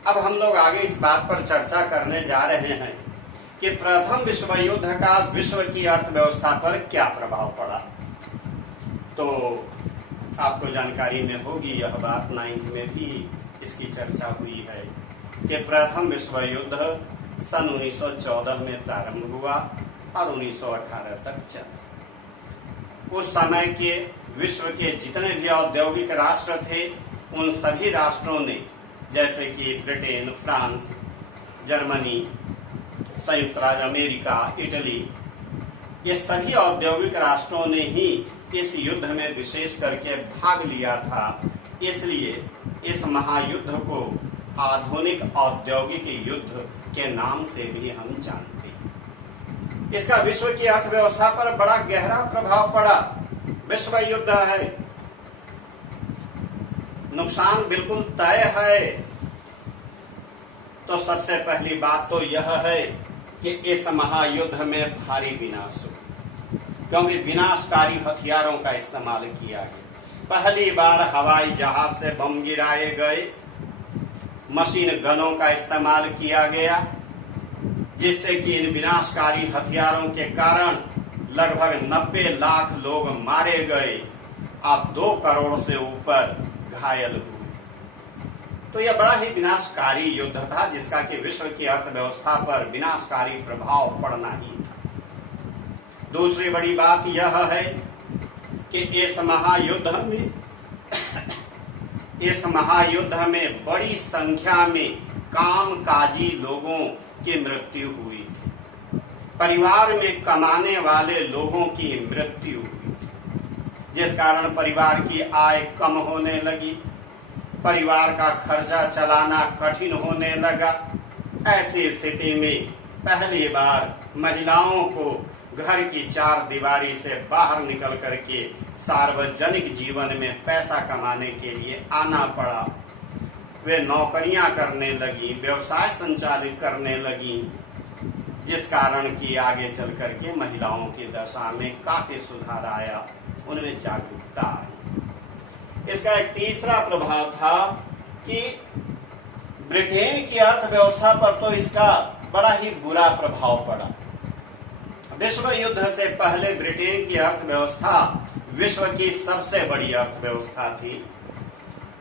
अब हम लोग आगे इस बात पर चर्चा करने जा रहे हैं कि प्रथम विश्व युद्ध का विश्व की अर्थव्यवस्था पर क्या प्रभाव पड़ा। तो आपको जानकारी में होगी यह बात, 9th में भी इसकी चर्चा हुई है कि प्रथम विश्व युद्ध सन 1914 में प्रारंभ हुआ और 1918 तक चला। उस समय के विश्व के जितने भी औद्योगिक राष्ट्र थे उन सभी राष्ट्रों ने, जैसे कि ब्रिटेन, फ्रांस, जर्मनी, संयुक्त राज्य अमेरिका, इटली, ये सभी औद्योगिक राष्ट्रों ने ही इस युद्ध में विशेष करके भाग लिया था। इसलिए इस महायुद्ध को आधुनिक औद्योगिक युद्ध के नाम से भी हम जानते हैं। इसका विश्व की अर्थव्यवस्था पर बड़ा गहरा प्रभाव पड़ा। विश्व युद्ध है, नुकसान बिल्कुल तय है। तो सबसे पहली बात तो यह है कि इस महायुद्ध में भारी विनाश हो, क्योंकि विनाशकारी हथियारों का इस्तेमाल किया गया। पहली बार हवाई जहाज से बम गिराए गए, मशीन गनों का इस्तेमाल किया गया, जिससे कि इन विनाशकारी हथियारों के कारण लगभग 90 लाख लोग मारे गए और 2 करोड़ से ऊपर घायल हुए। तो यह बड़ा ही विनाशकारी युद्ध था, जिसका कि विश्व की अर्थव्यवस्था पर विनाशकारी प्रभाव पड़ना ही था। दूसरी बड़ी बात यह है कि इस महायुद्ध में बड़ी संख्या में कामकाजी लोगों की मृत्यु हुई थी। परिवार में कमाने वाले लोगों की मृत्यु हुई थी, जिस कारण परिवार की आय कम होने लगी, परिवार का खर्चा चलाना कठिन होने लगा। ऐसी स्थिति में पहली बार महिलाओं को घर की 4 दीवारी से बाहर निकल करके सार्वजनिक जीवन में पैसा कमाने के लिए आना पड़ा। वे नौकरियां करने लगी, व्यवसाय संचालित करने लगी, जिस कारण कि आगे चल करके महिलाओं की दशा में काफी सुधार आया, उनमें जागरूकता आई। इसका एक तीसरा प्रभाव था कि ब्रिटेन की अर्थव्यवस्था पर तो इसका बड़ा ही बुरा प्रभाव पड़ा। विश्व युद्ध से पहले ब्रिटेन की अर्थव्यवस्था विश्व की सबसे बड़ी अर्थव्यवस्था थी,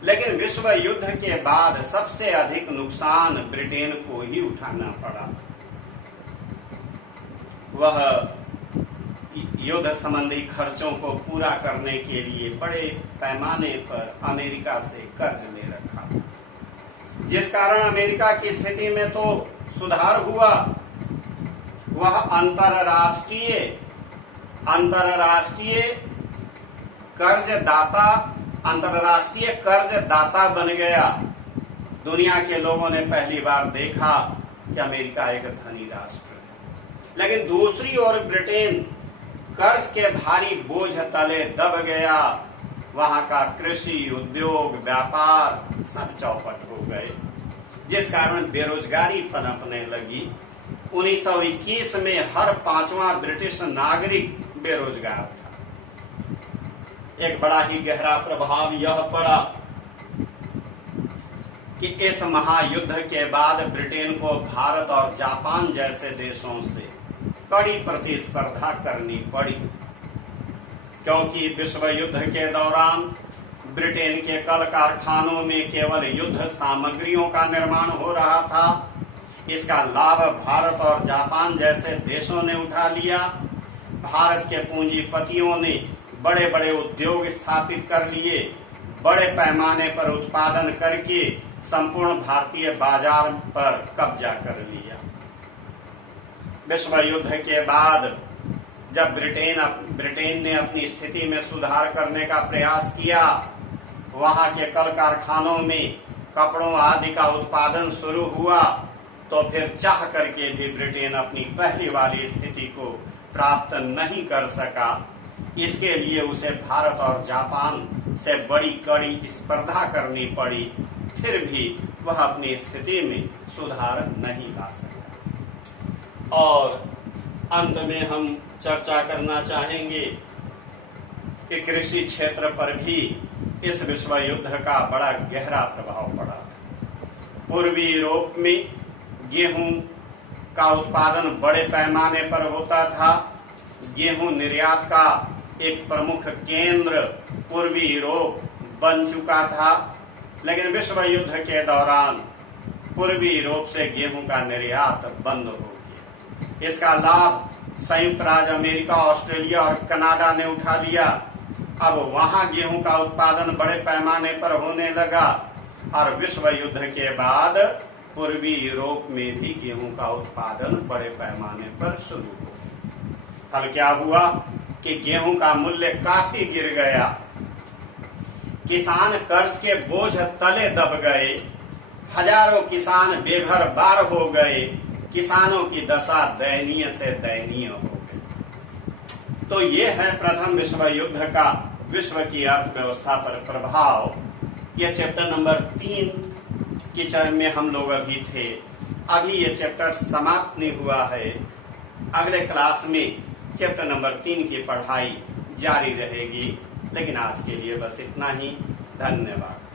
लेकिन विश्व युद्ध के बाद सबसे अधिक नुकसान ब्रिटेन को ही उठाना पड़ा। वह युद्ध संबंधी खर्चों को पूरा करने के लिए बड़े पैमाने पर अमेरिका से कर्ज ले रखा, जिस कारण अमेरिका की स्थिति में तो सुधार हुआ। वह अंतरराष्ट्रीय कर्जदाता बन गया। दुनिया के लोगों ने पहली बार देखा कि अमेरिका एक धनी राष्ट्र है, लेकिन दूसरी ओर ब्रिटेन कर्ज के भारी बोझ तले दब गया। वहां का कृषि, उद्योग, व्यापार सब चौपट हो गए, जिस कारण बेरोजगारी पनपने लगी। 1921 में हर 5वां ब्रिटिश नागरिक बेरोजगार था। एक बड़ा ही गहरा प्रभाव यह पड़ा कि इस महायुद्ध के बाद ब्रिटेन को भारत और जापान जैसे देशों से कड़ी प्रतिस्पर्धा करनी पड़ी, क्योंकि विश्व युद्ध के दौरान ब्रिटेन के कल कारखानों में केवल युद्ध सामग्रियों का निर्माण हो रहा था। इसका लाभ भारत और जापान जैसे देशों ने उठा लिया। भारत के पूंजीपतियों ने बड़े बड़े उद्योग स्थापित कर लिए, बड़े पैमाने पर उत्पादन करके संपूर्ण भारतीय बाजार पर कब्जा कर लिया। विश्व युद्ध के बाद जब ब्रिटेन ने अपनी स्थिति में सुधार करने का प्रयास किया, वहां के कल कारखानों में कपड़ों आदि का उत्पादन शुरू हुआ, तो फिर चाह करके भी ब्रिटेन अपनी पहली वाली स्थिति को प्राप्त नहीं कर सका। इसके लिए उसे भारत और जापान से बड़ी कड़ी स्पर्धा करनी पड़ी, फिर भी वह अपनी स्थिति में सुधार नहीं ला सका। और अंत में हम चर्चा करना चाहेंगे कि कृषि क्षेत्र पर भी इस विश्व युद्ध का बड़ा गहरा प्रभाव पड़ा। पूर्वी यूरोप में गेहूं का उत्पादन बड़े पैमाने पर होता था। गेहूं निर्यात का एक प्रमुख केंद्र पूर्वी यूरोप बन चुका था, लेकिन विश्व युद्ध के दौरान पूर्वी यूरोप से गेहूं का निर्यात बंद हो गया। इसका लाभ संयुक्त राज्य अमेरिका, ऑस्ट्रेलिया और कनाडा ने उठा लिया। अब वहां गेहूं का उत्पादन बड़े पैमाने पर होने लगा और विश्व युद्ध के बाद पूर्वी यूरोप में भी गेहूं का उत्पादन बड़े पैमाने पर शुरू हो। अब क्या हुआ कि गेहूं का मूल्य काफी गिर गया, किसान कर्ज के बोझ तले दब गए, हजारों किसान बेघर बार हो गए, किसानों की दशा दयनीय से दयनीय हो गई। तो ये है प्रथम विश्व युद्ध का विश्व की अर्थव्यवस्था पर प्रभाव। यह चैप्टर नंबर 3 की चरण में हम लोग अभी थे। अभी ये चैप्टर समाप्त नहीं हुआ है। अगले क्लास में चैप्टर नंबर 3 की पढ़ाई जारी रहेगी। लेकिन आज के लिए बस इतना ही। धन्यवाद।